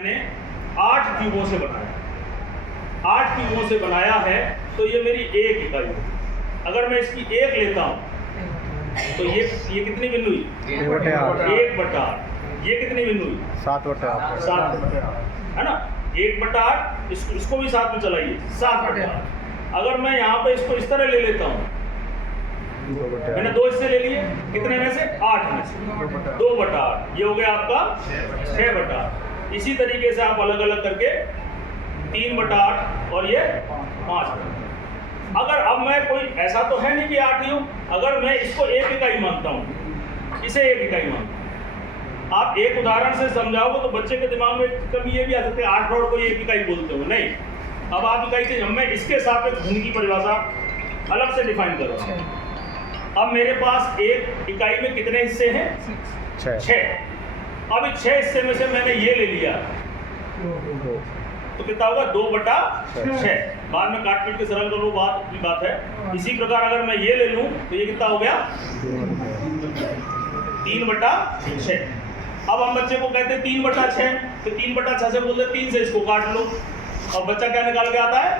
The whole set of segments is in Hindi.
मैंने 8 क्यूबों से बनाया, 8 क्यूबों से बनाया है, तो ये मेरी एक इकाई होगी। अगर मैं इसकी एक लेता हूँ तो ये कितनी बिंदु हुई? 1/8। ये कितनी बिंदु हुई? 7/8। 7/8 है ना। 1/8 इसको भी साथ में चलाइए, 7/8। अगर मैं यहाँ पे इसको इस तरह ले लेता हूँ, मैंने 2 हिस्से ले लिए, कितने में से? 8 में से 2/8। ये हो गया आपका 6/8। इसी तरीके से आप अलग अलग करके 3/8 और ये 5/8। अगर अब मैं कोई ऐसा तो है नहीं कि 8 ही हो, अगर मैं इसको 1 इकाई मानता हूँ, इसे 1 इकाई मानता हूँ, आप एक उदाहरण से समझाओगे तो बच्चे के दिमाग में कभी ये भी आ सकते हैं 8 रॉड को 1 इकाई बोलते हो। नहीं, अब आप इकाई से मैं इसके सापेक्ष घन की परिभाषा अलग से डिफाइन कर रहा हूँ। अब मेरे पास एक इकाई में कितने हिस्से हैं? 6। अब इस 6 हिस्से में से मैंने ये ले लिया तो कितना होगा? 2/6। बाद में काट पीट के सरल कर लो, बात की बात है। इसी प्रकार अगर मैं ये ले लूं तो ये कितना हो गया? 3/6। अब हम बच्चे को कहते हैं 3/6, तो 3/6 से बोलते 3 से इसको काट लो, और बच्चा क्या निकाल के आता है?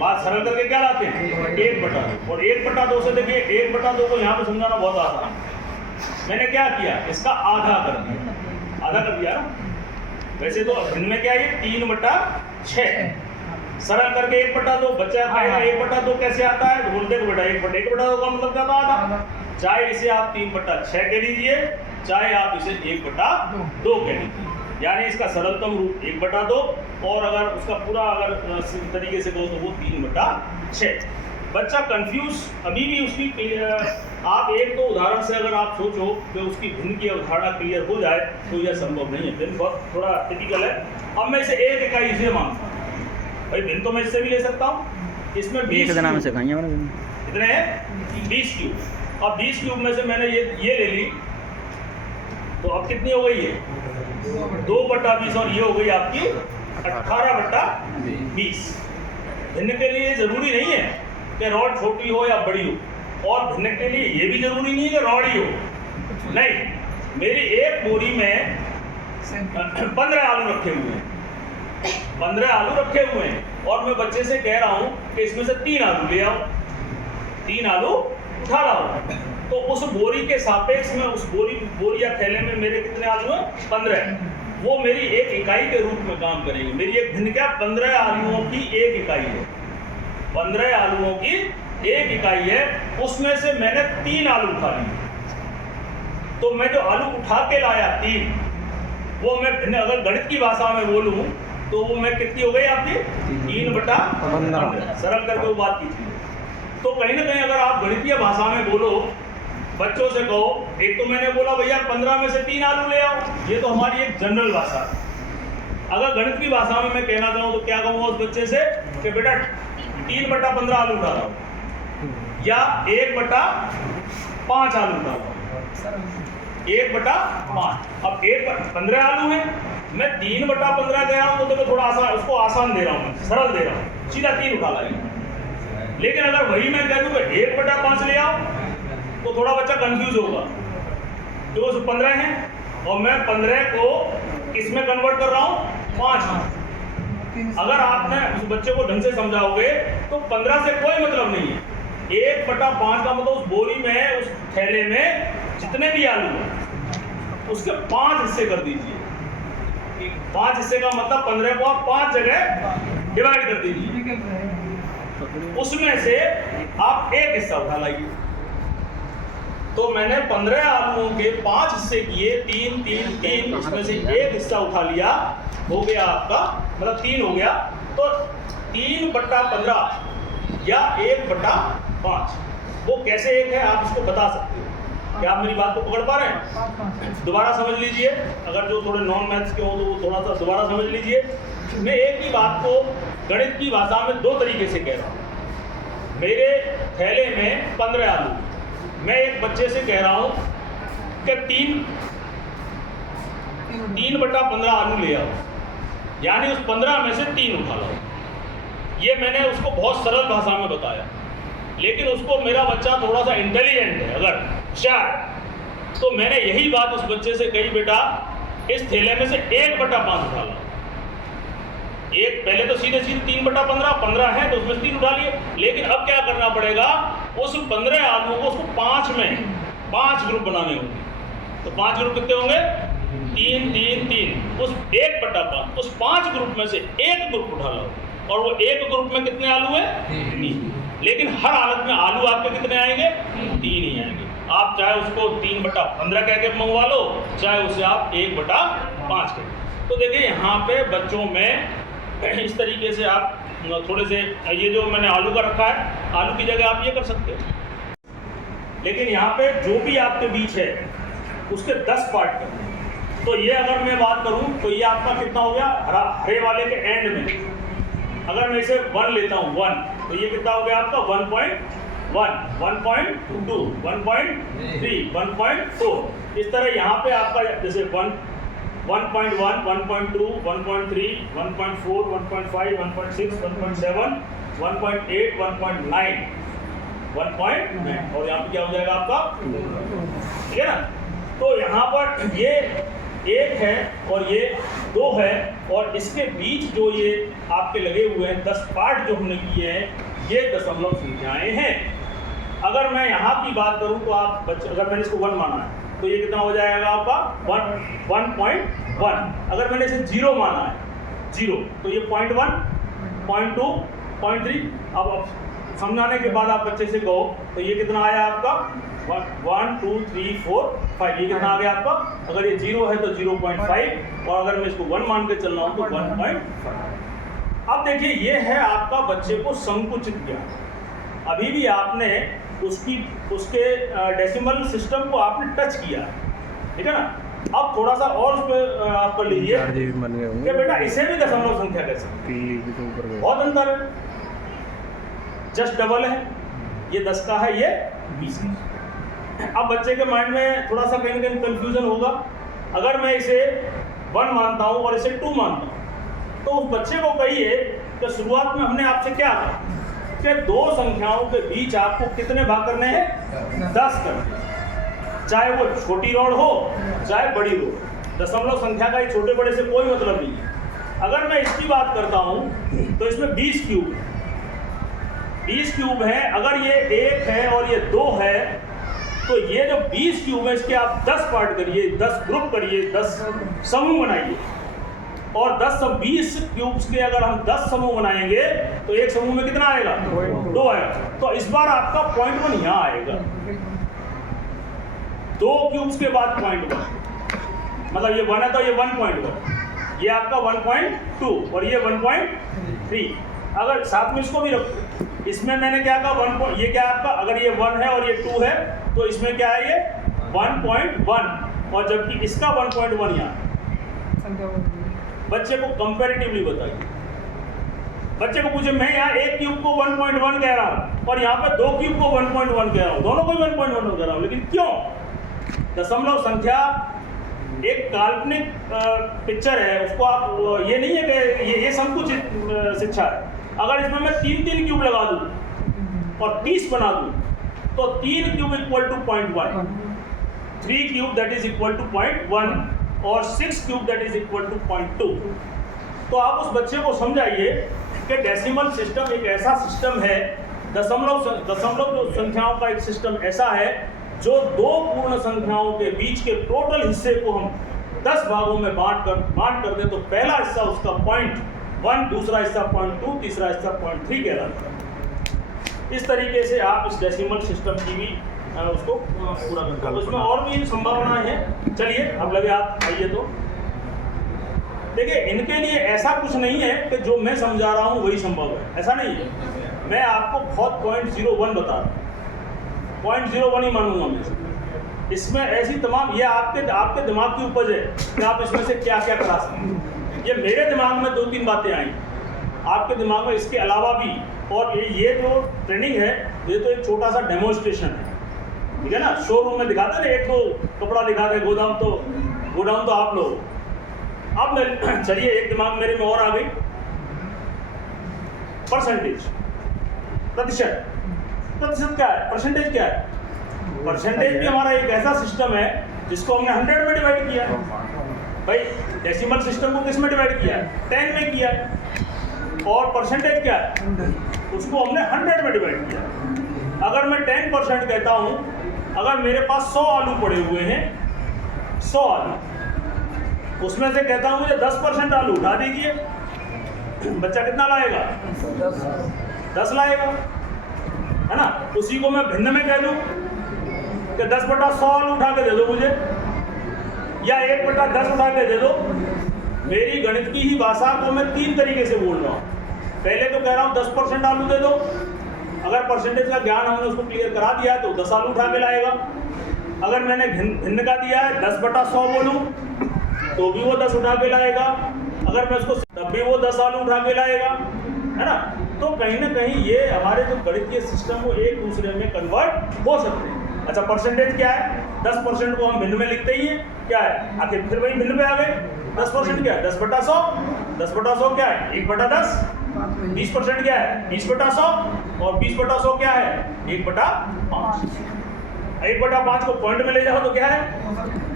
बात सरल करके क्या लाते हैं? 1/2। और 1/2 से देखिए 1/2 को यहाँ पे समझाना बहुत आसान है। मैंने क्या किया? इसका आधा कर दिया, आधा कर दिया ना। वैसे तो इनमें क्या है? 3/6 सरल करके 1/2। बच्चा कहेगा 1/2 कैसे आता है? तो बोलते बेटा 1/2 का मतलब क्या था? आधा। चाहे इसे आप 3/6 कह लीजिए, चाहे आप इसे 1/2 कह लीजिए, यानी इसका सरलतम रूप 1/2, और अगर उसका पूरा अगर तरीके से कहो तो वो 3/6। बच्चा कंफ्यूज अभी भी उसकी आप एक तो उदाहरण से अगर आप सोचो कि उसकी भिन्न की अवधारणा क्लियर हो जाए तो यह संभव नहीं है। भिन्न बहुत थोड़ा टिपिकल है। अब मैं इसे 1 इकाई से मानता हूँ, भाई भिन्न तो मैं इससे भी ले सकता हूँ। इसमें 20 कितने हैं? 20 क्यूब। अब 20 क्यूब में से मैंने ये ले ली, तो अब कितनी हो गई है? 2/20, और ये हो गई आपकी 18/20। भिन्न के लिए जरूरी नहीं है कि रॉड छोटी हो या बड़ी हो, और भिन्न के लिए ये भी जरूरी नहीं है कि रॉड ही हो। नहीं, मेरी एक बोरी में 15 आलू रखे हुए हैं, 15 आलू रखे हुए हैं, और मैं बच्चे से कह रहा हूं कि इसमें से 3 आलू ले आओ, 3 आलू उठा लाओ। तो उस बोरी के सापेक्ष में उस बोरी या थैले में मेरे कितने आलू हैं? 15। वो मेरी एक इकाई के रूप में काम करेंगे। मेरी एक भिन्न क्या? 15 आलूओं की एक इकाई है, 15 आलूओं की एक इकाई है। उसमें से मैंने 3 आलू उठा लिए, तो मैं जो आलू उठा के लाया 3, वो मैं भिन्न अगर गणित की भाषा में बोलूं तो वो मैं कितनी हो गई आपकी? 3/15। सरल करके वो बात की थी। तो कहीं ना कहीं अगर आप गणितीय भाषा में बोलो, बच्चों से कहो, एक तो मैंने बोला भैया 15 में से 3 आलू ले आओ, ये तो हमारी एक जनरल भाषा है। अगर गणित की भाषा में मैं कहना चाहूँ तो क्या कहूँगा उस बच्चे से कि बेटा 3/15 आलू उठा लाओ, या 1/5 आलू उठा लाओ, 1/5। अब 15 आलू है, मैं 3/15 दे रहा हूँ, तो देखो थोड़ा आसान, उसको आसान दे रहा हूँ, सरल दे रहा हूँ, सीधा 3 उठा लाएगा। लेकिन अगर वही मैं कह दूँ कि 1/5 ले आओ, तो थोड़ा बच्चा कंफ्यूज होगा, तो वो 15 है, और मैं 15 को किसमें कन्वर्ट कर रहा हूँ? 5 में। अगर आपने उस बच्चे को ढंग से समझाओगे तो 15 से कोई मतलब नहीं है। 1/5 का मतलब उस बोरी में, उस थैले में जितने भी आलू हैं उसके 5 हिस्से कर दीजिए। 5 हिस्से का मतलब 15 को आप 5 जगह डिवाइड कर दीजिए, उसमें से आप एक हिस्सा उठा लाइए। तो मैंने 15 आलूओं के 5 हिस्से किए, 3 3 3, उसमें से एक हिस्सा उठा लिया, हो गया आपका मतलब 3 हो गया। तो 3/15 या 1/5, वो कैसे एक है आप इसको बता सकते हो? क्या आप मेरी बात को पकड़ पा रहे हैं? दोबारा समझ लीजिए, अगर जो थोड़े नॉन मैथ्स के हो तो वो थोड़ा सा दोबारा समझ लीजिए। मैं एक ही बात को गणित की भाषा में 2 तरीके से कह रहा हूँ। मेरे थैले में 15 आलू, मैं एक बच्चे से कह रहा हूं कि 3/15 आलू ले आओ, यानी उस 15 में से 3 उठा लाओ। ये मैंने उसको बहुत सरल भाषा में बताया, लेकिन उसको मेरा बच्चा थोड़ा सा इंटेलिजेंट है, अगर होशियार, तो मैंने यही बात उस बच्चे से कही, बेटा इस थैले में से 1/5 उठा लो। एक पहले तो सीधे 3/15, 15 है तो उसमें 3 उठा लिए, लेकिन अब क्या करना पड़ेगा, उस 15 आलुओं को उसको 5 ग्रुप बनाने होंगे। तो 5 ग्रुप कितने होंगे? 3 3 3। उस 1/5 उस 5 ग्रुप में से 1 ग्रुप उठा लो, और वो 1 ग्रुप में कितने आलू हैं? 3। लेकिन हर हालत में आलू आपके कितने आएंगे? 3 ही आएंगे। आप चाहे उसको 3/15 कह के मंगवा लो, चाहे उसे आप 1/5 कह। तो देखिए यहाँ पे बच्चों में इस तरीके से आप थोड़े से, ये जो मैंने आलू का रखा है, आलू की जगह आप ये कर सकते हो। लेकिन यहाँ पे जो भी आपके बीच है उसके 10 पार्ट करने हैं। तो ये अगर मैं बात करूँ तो ये आपका कितना हो गया? हरे वाले के एंड में अगर मैं इसे 1 लेता हूँ, 1, तो ये कितना हो गया आपका? 1.1, 1.2, 1.3, 1.4। इस तरह यहाँ पे आपका जैसे 1.1, 1.2, 1.3, 1.4, 1.5, 1.6, 1.7, 1.8, 1.9, 1.9, और यहाँ पे क्या हो जाएगा आपका? ठीक है ना? तो यहाँ पर ये 1 है और ये 2 है, और इसके बीच जो ये आपके लगे हुए हैं 10 पार्ट जो हमने किए हैं, ये दशमलव संख्याएं हैं। अगर मैं यहाँ की बात करूँ तो आप बच्चे, अगर मैंने इसको 1 माना है तो ये कितना हो जाएगा आपका? 1.1। अगर मैंने इसे 0 माना है, 0, तो ये 0.1, 0.2, 0.3। अब समझाने के बाद आप बच्चे से कहो तो ये कितना आया आपका? 1 2 3 4 5। ये कितना आ गया आपका? अगर ये 0 है तो 0.5, और अगर मैं इसको 1 मान के चल रहा हूँ तो 1.5। अब देखिए ये है आपका बच्चे को संकुचित ज्ञान। अभी भी आपने उसके डेसिमल सिस्टम को आपने टच किया, ठीक है ना? अब थोड़ा सा और उस पर आप कर लीजिए कि बेटा इसे भी दशमलव संख्या कह सकते हैं। बहुत अंतर है, जस्ट डबल है। ये 10 का है, ये 20 का। अब बच्चे के माइंड में थोड़ा सा कहीं ना कहीं कंफ्यूजन होगा। अगर मैं इसे 1 मानता हूँ और इसे 2 मानता हूँ, तो उस बच्चे को कहिए कि शुरुआत में हमने आपसे क्या कहा कि 2 संख्याओं के बीच आपको कितने भाग करने हैं? 10 करने हैं। चाहे वो छोटी रॉड हो चाहे बड़ी रॉड, दशमलव संख्या का छोटे बड़े से कोई मतलब नहीं है। अगर मैं इसकी बात करता हूँ तो इसमें 20 क्यूब है, 20 क्यूब है। अगर ये 1 है और ये 2 है, तो ये जो 20 क्यूब है इसके आप 10 पार्ट करिए, 10 ग्रुप करिए, 10 समूह बनाइए, और 20 क्यूब्स के अगर हम 10 समूह बनाएंगे तो एक समूह में कितना आएगा? 2 आएगा। तो इस बार आपका 0.1 यहाँ आएगा। 2 क्यूब्स के बाद 0.1, मतलब ये 1 है तो ये 1.1, ये आपका 1.2 और ये 1.3। अगर साथ में इसको भी रखो, इसमें मैंने क्या कहा? ये क्या आपका? अगर ये 1 है और ये 2 है तो इसमें क्या है? ये 1.1, और जबकि इसका 1.1 यहाँ। बच्चे को कंपैरेटिवली बताइए। बच्चे को पूछे, मैं यहाँ 1 क्यूब को 1.1 कह रहा हूँ और यहाँ पे 2 क्यूब को 1.1 कह रहा हूँ, दोनों को 1.1 कह रहा हूँ, लेकिन क्यों? दशमलव संख्या एक काल्पनिक पिक्चर है, उसको आप ये नहीं है कि ये संकुचित शिक्षा है। अगर इसमें मैं 3 क्यूब लगा दूँ और 30 बना दूँ तो 3 cube equal to 0.1, 3 cube that is equal to 0.1, और 6 cube that is equal to 0.2। तो आप उस बच्चे को समझाइए कि डेसिमल सिस्टम एक ऐसा सिस्टम है, दशमलव संख्याओं का एक सिस्टम ऐसा है जो 2 पूर्ण संख्याओं के बीच के टोटल हिस्से को हम 10 भागों में बांट कर दे तो पहला हिस्सा उसका 0.1, दूसरा हिस्सा 0.2, तीसरा हिस्सा 0.3 कहलाता है। इस तरीके से आप इस डेसिमल सिस्टम की भी उसको पूरा करते हैं। उसमें और भी संभावनाएं हैं। चलिए अब लगे आप आइए तो देखिए, इनके लिए ऐसा कुछ नहीं है कि जो मैं समझा रहा हूँ वही संभव है, ऐसा नहीं है। मैं आपको बहुत 0.01 बता रहा हूँ, 0.01 ही मानूंगा मैं। इसमें ऐसी तमाम, ये आपके दिमाग की उपज है कि आप इसमें से क्या क्या करा सकते हैं। ये मेरे दिमाग में 2-3 बातें आई, आपके दिमाग में इसके अलावा भी। और ये जो ट्रेनिंग है ये तो एक छोटा सा डेमोन्स्ट्रेशन है, ठीक है ना? शोरूम में दिखाते हैं, 1-2 कपड़ा दिखाते हैं, गोडाउन तो आप लोग। अब मैं चलिए एक दिमाग मेरे में और आ गई, परसेंटेज, प्रतिशत क्या है? परसेंटेज क्या है? परसेंटेज भी हमारा एक ऐसा सिस्टम है जिसको हमने 100 में डिवाइड किया है। भाई डेसिमल सिस्टम को किस में डिवाइड किया है? 10 में किया है। और परसेंटेज क्या है? उसको हमने 100 में डिवाइड किया। अगर मैं 10% कहता हूँ, अगर मेरे पास 100 आलू पड़े हुए हैं, 100 आलू, उसमें से कहता हूँ मुझे 10% आलू उठा दीजिए, बच्चा कितना लाएगा? 10 लाएगा, है ना। उसी को मैं भिन्न में कह दूँ कि 10/100 आलू उठा के दे दो मुझे, या 1/10 उठा के दे दो। मेरी गणित की ही भाषा को मैं 3 तरीके से बोल रहा हूँ। पहले तो कह रहा हूँ 10% आलू दे दो, अगर परसेंटेज का ज्ञान हमने उसको क्लियर करा दिया है तो 10 आलू उठा के लाएगा। अगर मैंने भिन्न का दिया है 10/100 बोलूँ तो भी वो 10 उठा के लाएगा, अगर मैं उसको तब भी वो 10 आलू उठा के लाएगा, है ना। तो कहीं ना कहीं ये हमारे जो गणितीय सिस्टम वो एक दूसरे में कन्वर्ट हो सकते हैं। अच्छा, परसेंटेज क्या है? 10% को हम भिन्न में लिखते ही हैं, क्या है? आखिर फिर वही भिन्न पे आ गए। 10% क्या है? 10/100। 10/100 क्या है? 1/10। 20% क्या है? 20/100। और 20/100 क्या है? 1/5। 1/5 को पॉइंट में ले जाओ तो क्या है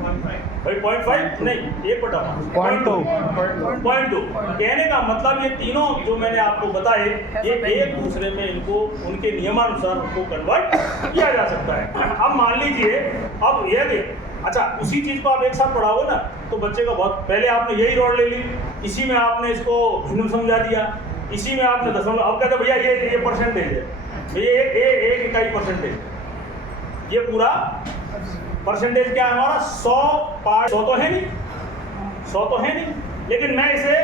भाई? 0.5 नहीं, 1/5 0.2। कहने का मतलब ये तीनों जो मैंने आपको बताए, ये एक दूसरे में इनको उनके नियमानुसार उनको कन्वर्ट किया जा सकता है। अब मान लीजिए, अब ये देखिए, अच्छा उसी चीज को आप एक साथ पढ़ाओगे ना तो बच्चे को बहुत, पहले आपने यही रॉड ले ली, इसी में आपने इसको भिन्न समझा दिया, इसी में आपने दशमलव, अब कहते भैया ये परसेंटेज है, ये एक इकाई परसेंटेज, ये पूरा परसेंटेज क्या है हमारा? 100 तो है नहीं, 100 तो है नहीं, लेकिन मैं इसे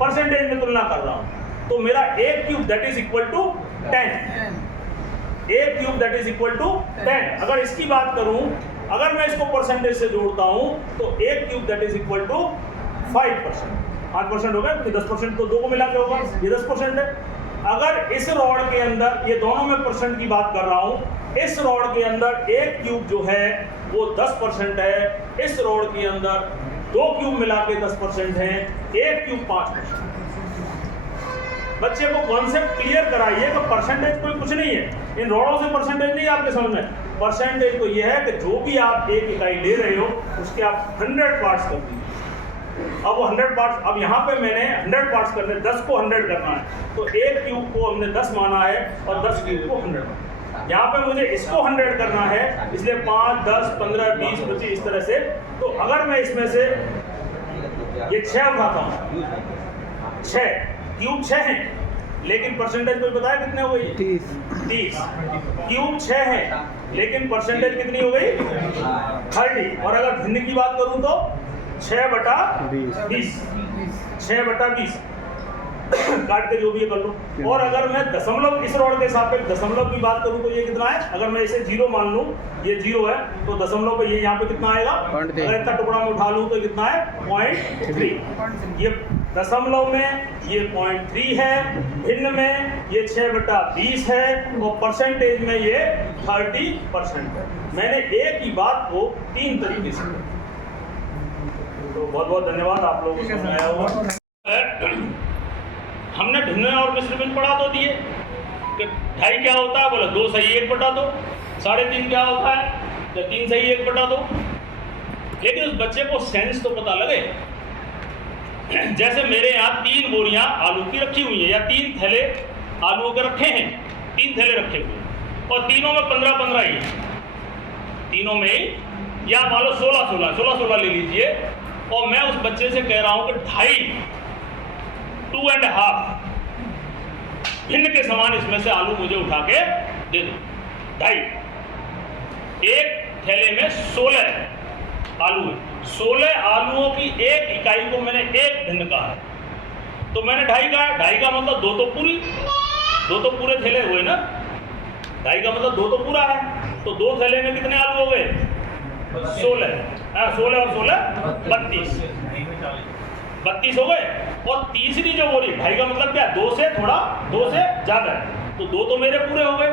परसेंटेज में तुलना कर रहा हूं, तो मेरा 1 cube that is equal to 10। 1 cube that is equal to 10। अगर इसकी बात करूं, अगर मैं इसको परसेंटेज से जोड़ता हूं तो 1 cube that is equal to 5%। 5% हो गया, 10% तो 2 को मिला के होगा, ये 10% है। अगर इस रॉड के अंदर, ये दोनों में परसेंट की बात कर रहा हूं, इस रॉड के अंदर 1 क्यूब जो है वो 10% है, इस रॉड के अंदर 2 क्यूब मिला के 10% है, 1 क्यूब 5%। बच्चे को कॉन्सेप्ट क्लियर कराइए कि परसेंटेज कोई कुछ नहीं है, इन रॉडों से परसेंटेज नहीं आपके समझ में। परसेंटेज तो ये है कि जो भी आप एक इकाई ले रहे हो उसके आप 100 पार्ट्स कर दीजिए। अब वो 100 पार्ट्स, अब यहाँ पे मैंने 100 पार्ट्स करने, 10 को 100 करना है, तो 1 क्यूब को हमने 10 माना है और 10 क्यूब को 100 माना। यहाँ पे मुझे इसको 100 करना है, इसलिए 5, 10, 15, 20, 25 इस तरह से। तो अगर मैं इसमें से ये 6 उठाता हूँ, 6 क्यूब 6 है, लेकिन परसेंटेज कोई बताया कितने हो गई? 30। क्यूब 6 है, लेकिन परसेंटेज कितनी हो गई? 30। और अगर भिन्न की बात करूँ तो 6/20, 6/20 काट के जो भी कर लो। और अगर मैं दशमलव, इस रॉड के सापेक्ष दशमलव की बात करूं तो ये कितना है? अगर मैं इसे 0 मान लूं, ये 0 है, तो दशमलव पे ये यहाँ पे कितना आएगा? अगर इतना टुकड़ा में उठा लूं तो कितना है? 0.3। ये दशमलव में ये 0.3 है, भिन्न में ये 6/20 है, और परसेंटेज में ये 30% है। मैंने एक ही बात को 3 तरीके से। तो बहुत बहुत धन्यवाद, आप लोगों को समझ आया होगा। हमने भिन्न और मिश्र भिन्न पढ़ा तो दिए कि 2.5 क्या होता है? बोला 2 सही 1/2। 3.5 क्या होता है? तो 3 सही 1/2। लेकिन उस बच्चे को सेंस तो पता लगे। जैसे मेरे यहाँ 3 बोरियां आलू की रखी हुई है, या 3 थैले आलूओं के रखे हैं, 3 थैले रखे हुए हैं, और तीनों में 15-15 ही, तीनों में ही, या मान लो 16-16 ले लीजिए। और मैं उस बच्चे से कह रहा हूं कि 2.5 भिन्न के समान इसमें से आलू मुझे उठा के दे दो। 2.5, एक थैले में 16 आलू है, 16 आलूओं की एक इकाई को मैंने एक भिन्न कहा है, तो मैंने 2.5 कहा। 2.5 का मतलब 2 तो पूरे थैले हुए ना। 2.5 का मतलब 2 तो पूरा है, तो 2 थैले में कितने आलू हो गए? 16। 16 और 16 32 हो गए। और तीसरी जो बोरी, 2.5 का मतलब क्या? 2 से ज्यादा है, तो 2 तो मेरे पूरे हो गए,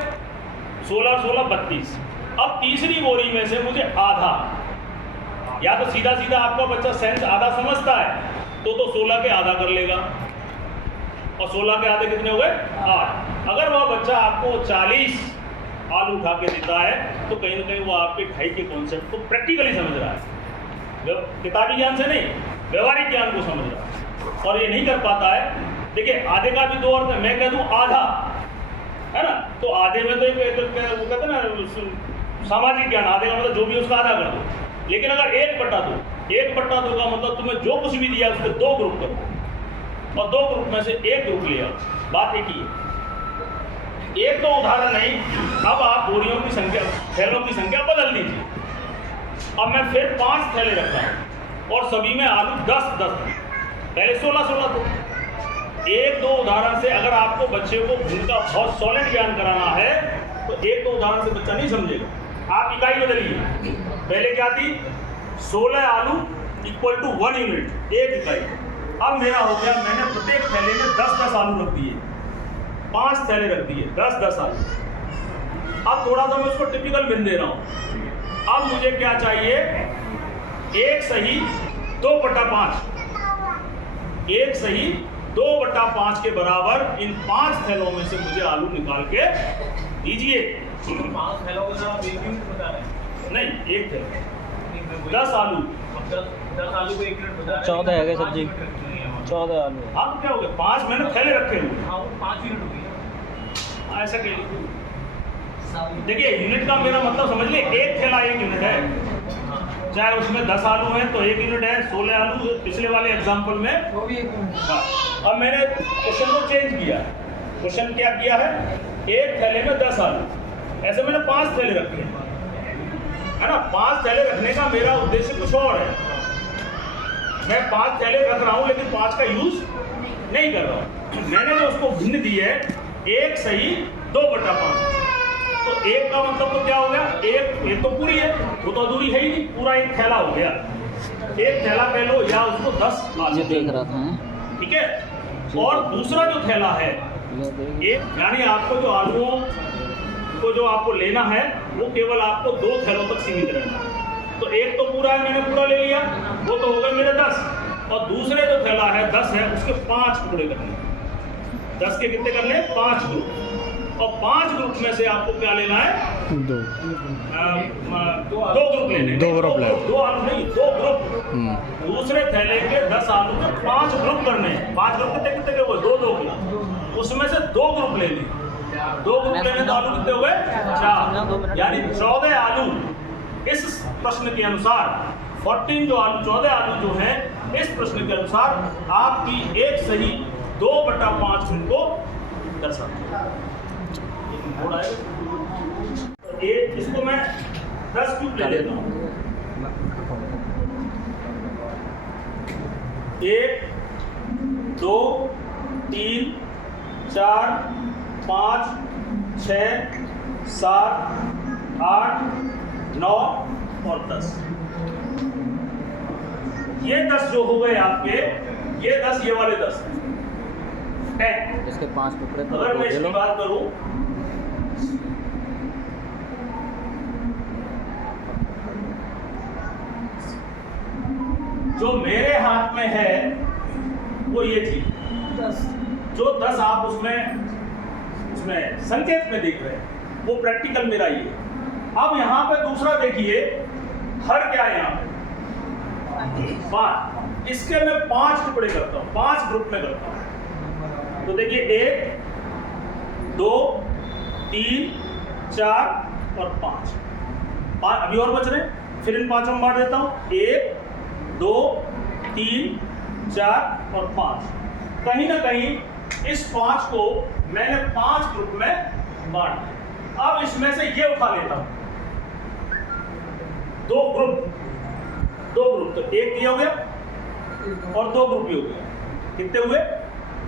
16 और 16 32। अब तीसरी बोरी में से मुझे आधा, या तो सीधा सीधा आपका बच्चा सेंस आधा समझता है तो 16 के आधा कर लेगा, और 16 के आधे कितने हो गए? 8। अगर वह बच्चा आपको 40 आलू उठा के देता है तो कहीं ना कहीं वो आपके 2.5 के कॉन्सेप्ट को प्रैक्टिकली समझ रहा है, किताबी ज्ञान से नहीं। व्यवहारिक ज्ञान को समझ रहा है और ये नहीं कर पाता है। देखिए आधे का भी दो अर्थ है, मैं कह दूं आधा, है ना, तो आधे में तो वो कहते हैं ना सामाजिक ज्ञान, आधे का मतलब जो भी उसका आधा कर दो। लेकिन अगर 1/2 का मतलब तुम्हें जो कुछ भी दिया उसके 2 ग्रुप करो और 2 ग्रुप में से 1 ग्रुप ले आओ, बात एक ही है। एक तो उदाहरण नहीं, अब आप बोरियों की संख्या, थैलों की संख्या बदल दीजिए। अब मैं फिर 5 थैले रख रहा हूँ और सभी में आलू 10-10, पहले 16 थे। 1-2 उदाहरण से अगर आपको बच्चे को उनका बहुत सॉलिड ज्ञान कराना है तो 1-2 उदाहरण से बच्चा नहीं समझेगा। आप इकाई बदलिए, पहले क्या थी, 16 आलू इक्वल टू 1 यूनिट, 1 इकाई। अब मेरा हो गया, मैंने प्रत्येक थैले में 10-10 आलू रख दिए, 5 थैले रख दिए, 10-10 आलू। अब थोड़ा सा मैं उसको टिपिकल बिन दे रहा हूँ। अब मुझे क्या चाहिए, 1 सही 2/5, 1 सही 2/5 के बराबर इन 5 थैलों में से मुझे आलू निकाल के दीजिए। 5 थैलों के साथ 1 यूनिट बता रहे हैं? नहीं, 1 थैला 10 आलू, 10 आलू को 1 यूनिट बता रहे हैं। 14 है क्या सब्जी? 14 आलू। अब क्या हो गया, 5 मैंने थैले रखे हुए। हाँ, 5 यूनिट हो गया। ऐसा कह देखिए, यूनिट का मेरा मतलब समझ लिए, 1 थैला 1 यूनिट है, चाहे उसमें 10 आलू हैं तो 1 यूनिट है, 16 आलू पिछले वाले एग्जाम्पल में। वो भी 1 यूनिट। हाँ, अब मैंने क्वेश्चन को चेंज किया। क्वेश्चन क्या किया है, 1 थैले में 10 आलू, ऐसे मैंने 5 थैले रखे हैं, है ना। 5 थैले रखने का मेरा उद्देश्य कुछ और है। मैं 5 थैले रख रहा हूँ लेकिन 5 का यूज नहीं कर रहा हूँ। मैंने जो उसको भिन्न दी है, 1 सही 2/5, तो 1 का मतलब तो क्या हो गया, 1 तो पूरी है, वो तो अधूरी है ही नहीं, पूरा 1 थैला हो गया। 1 थैला कह लो या उसको 10 आलू देख रहा था, ठीक है। और दूसरा जो थैला है, एक यानी आपको जो आलूओं को जो आपको लेना है वो केवल आपको 2 थैलों तक सीमित रहना है। तो 1 तो पूरा है, मैंने पूरा ले लिया, वो तो हो गए मेरे 10, और दूसरे जो थैला है 10 है, उसके 5 टुकड़े करने, 10 के कितने करने, 5 ग्रुप। और 5 ग्रुप में से आपको क्या लेना है, 2 ग्रुप लेने, 2 ग्रुप ले, 2 आलू नहीं, 2 ग्रुप। दूसरे थैले के 10 आलू में 5 ग्रुप करने हैं। 5 ग्रुप कितने कितने के हुए, 2-2 के, उसमें से 2 ग्रुप ले ली। 2 ग्रुप लेने तो आलू कितने हुए, 4, यानी 14 आलू। इस प्रश्न के अनुसार 14 जो आलू, 14 आलू जो हैं, इस प्रश्न के अनुसार आपकी 1 सही 2/5 उनको दर्शाते हैं। इसको मैं 10 क्यूब ले लेता हूँ। 1 2 3 4 5 6 7 8 9 और 10। ये 10 जो हो गए आपके, ये 10, ये वाले 10 10। इसके 5 टुकड़े। अगर मैं इसकी बात करूं, जो मेरे हाथ में है वो ये चीज 10, जो 10 आप उसमें संकेत में देख रहे हैं, वो प्रैक्टिकल मेरा ये है। अब यहाँ पे दूसरा देखिए, हर क्या है यहाँ पे 5, इसके मैं 5 टुकड़े करता हूँ, 5 ग्रुप में करता हूँ। तो देखिए 1 2 3 4 और 5, अभी और बच रहे, फिर इन 5 में बांट देता हूँ, 1 2 3 4 और 5। कहीं ना कहीं इस 5 को मैंने 5 ग्रुप में बांट दिया। अब इसमें से ये उठा लेता हूं, 2 ग्रुप, तो 1 ये हो गया और 2 ग्रुप ये हो गया। कितने हुए,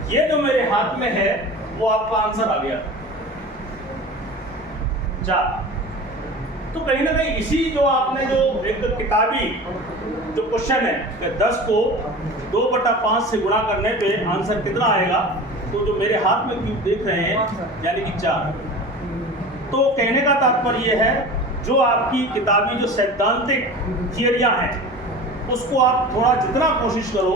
ये जो मेरे हाथ में है वो आपका आंसर आ गया 4। तो कहीं ना कहीं इसी जो आपने जो एक किताबी जो क्वेश्चन है, 10 को 2/5 से गुणा करने पे आंसर कितना आएगा, तो जो मेरे हाथ में क्यूब देख रहे हैं यानी कि 4। तो कहने का तात्पर्य ये है, जो आपकी किताबी जो सैद्धांतिक थियरियां हैं उसको आप थोड़ा जितना कोशिश करो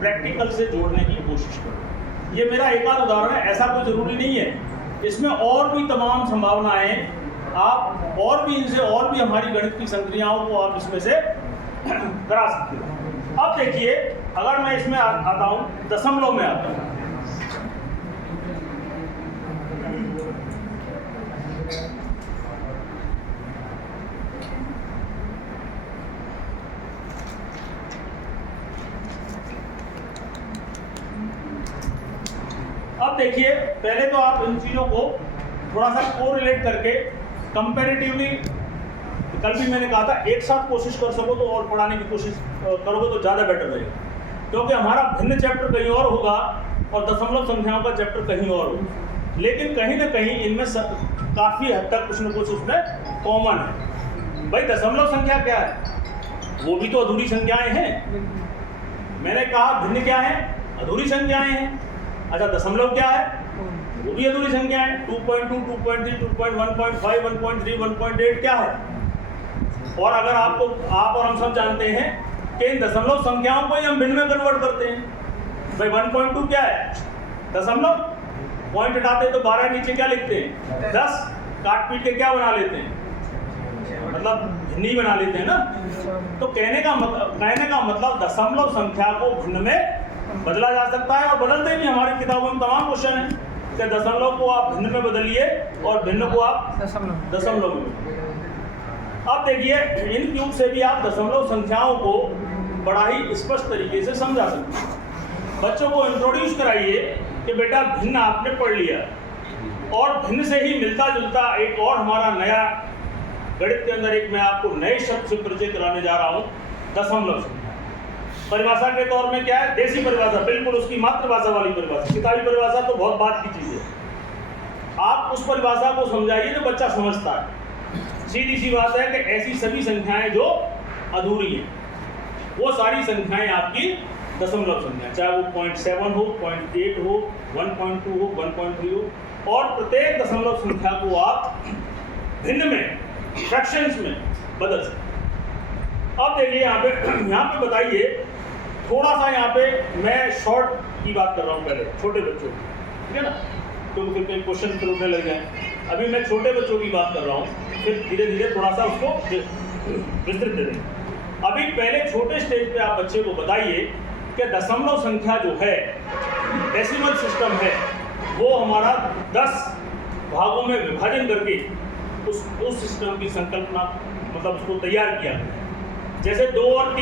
प्रैक्टिकल से जोड़ने की कोशिश करो। ये मेरा एक आध उदाहरण है, ऐसा कोई ज़रूरी नहीं है, इसमें और भी तमाम संभावनाएं आप और भी इनसे और भी हमारी गणित की संक्रियाओं को आप इसमें से करा सकते हो। अब देखिए अगर मैं इसमें आता हूँ दशमलव में आता हूँ, अब देखिए पहले तो आप इन चीज़ों को थोड़ा सा कोरिलेट करके कंपैरेटिवली, कल भी मैंने कहा था एक साथ कोशिश कर सको तो और पढ़ाने की कोशिश करोगे तो ज़्यादा बेटर रहेगा, क्योंकि हमारा भिन्न चैप्टर कहीं और होगा और दशमलव संख्याओं का चैप्टर कहीं और होगा, लेकिन कहीं ना कहीं इनमें काफ़ी हद तक कुछ न कुछ उसमें कॉमन है। भाई दशमलव संख्या क्या है? वो भी तो अधूरी संख्याएं हैं। मैंने कहा भिन्न क्या है? अधूरी संख्याएं हैं। अच्छा दशमलव क्या है? वो भी अधूरी संख्या है। 2.2, 2.3, 2.1.5, 1.3, 1.8 क्या है? और अगर आप और हम सब जानते हैं कि इन दशमलव संख्याओं को ही हम भिन्न में कन्वर्ट करते हैं। भाई 1.2 क्या है? दशमलव, पॉइंट हटाते तो 12 नीचे क्या लिखते हैं? 10, काट पीट के क्या बना लेते हैं? मतलब भिन्न बना लेते हैं ना। तो कहने का मतलब दशमलव संख्या को भिन्न में बदला जा सकता है, और बदलते भी हमारी किताबों में तमाम क्वेश्चन है कि दशमलव को आप भिन्न में बदलिए और भिन्न को आप दशमलव में। अब देखिए इन क्यूब से भी आप दशमलव संख्याओं को बड़ा ही स्पष्ट तरीके से समझा सकते हैं। बच्चों को इंट्रोड्यूस कराइए कि बेटा भिन्न आपने पढ़ लिया, और भिन्न से ही मिलता जुलता एक और हमारा नया गणित के अंदर एक मैं आपको नए शब्द से परिचय कराने जा रहा हूँ, दशमलव संख्या। परिभाषा के तौर में क्या है? देसी परिभाषा, बिल्कुल उसकी मातृभाषा वाली परिभाषा। किताबी परिभाषा तो बहुत बात की चीज़ है। आप उस परिभाषा को समझाइए जो बच्चा समझता है। सीधी सी बात है कि ऐसी सभी संख्याएं जो अधूरी हैं वो सारी संख्याएं आपकी दशमलव संख्या, चाहे वो 0.7 हो, 0.8 हो, 1.2 हो, 1.3 हो, और प्रत्येक दशमलव संख्या को आप भिन्न में, फ्रैक्शंस में बदल सकते। अब देखिए यहाँ पे बताइए थोड़ा सा, यहाँ पे मैं शॉर्ट की बात कर रहा हूँ पहले, छोटे बच्चों की, ठीक है ना, क्योंकि फिर क्वेश्चन फिर उठने लग जाए। अभी मैं छोटे बच्चों की बात कर रहा हूँ, फिर धीरे धीरे थोड़ा सा उसको विस्तृत दे देंगे। अभी पहले छोटे स्टेज पे आप बच्चे को बताइए कि दशमलव संख्या जो है, डेसिमल सिस्टम है, वो हमारा 10 भागों में विभाजन करके उस सिस्टम की संकल्पना, मतलब उसको तैयार किया। जैसे 2 और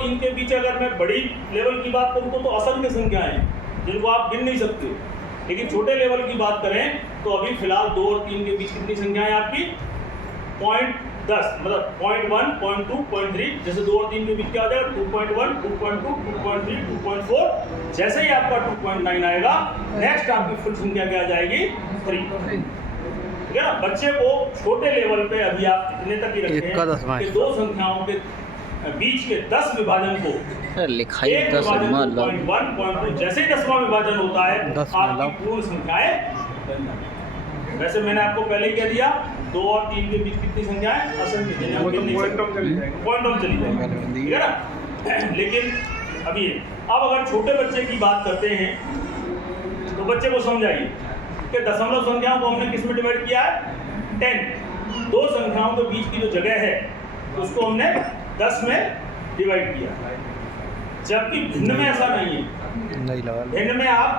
3 के बीच अगर मैं बड़ी लेवल की बात करूँ तो असंख्य संख्याएं हैं जिनको आप गिन नहीं सकते, लेकिन छोटे लेवल की बात करें तो अभी फिलहाल 2 और 3 के बीच कितनी संख्याएं आपकी? 0.10, मतलब 0.1, 0.2, 0.3। जैसे 2 और 3 के बीच क्या आ जाएगा? 2.1, 2.2, 2.3, 2.4। जैसे ही आपका 2.9 आएगा, नेक्स्ट आपकी फुल संख्या क्या आ जाएगी? 3। ठीक है ना। बच्चे को छोटे लेवल पे अभी आप इतने तक ही रखते हैं कि दो संख्याओं के बीच के 10 विभाजन को लिखाई एक विभाजन को 0.1, 0.2, जैसे ही 10वां विभाजन होता है आपकी पूर्ण संख्याएं बन जाती हैं। वैसे मैंने आपको पहले ही कह दिया 2 और 3 के बीच कितनी संख्याएं? असंख्य, जिन्हें हम गिन नहीं सकते, पॉइंट ऑफ चली जाएगी, ठीक है ना। लेकिन अभी अब अगर छोटे बच्चे की बात करते हैं तो बच्चे को समझाइए कि दशमलव संख्याओं को हमने किस में डिवाइड किया है? 10। दो संख्याओं के बीच की जो जगह है उसको हमने 10 में डिवाइड किया, जबकि भिन्न में ऐसा नहीं है। भिन्न में आप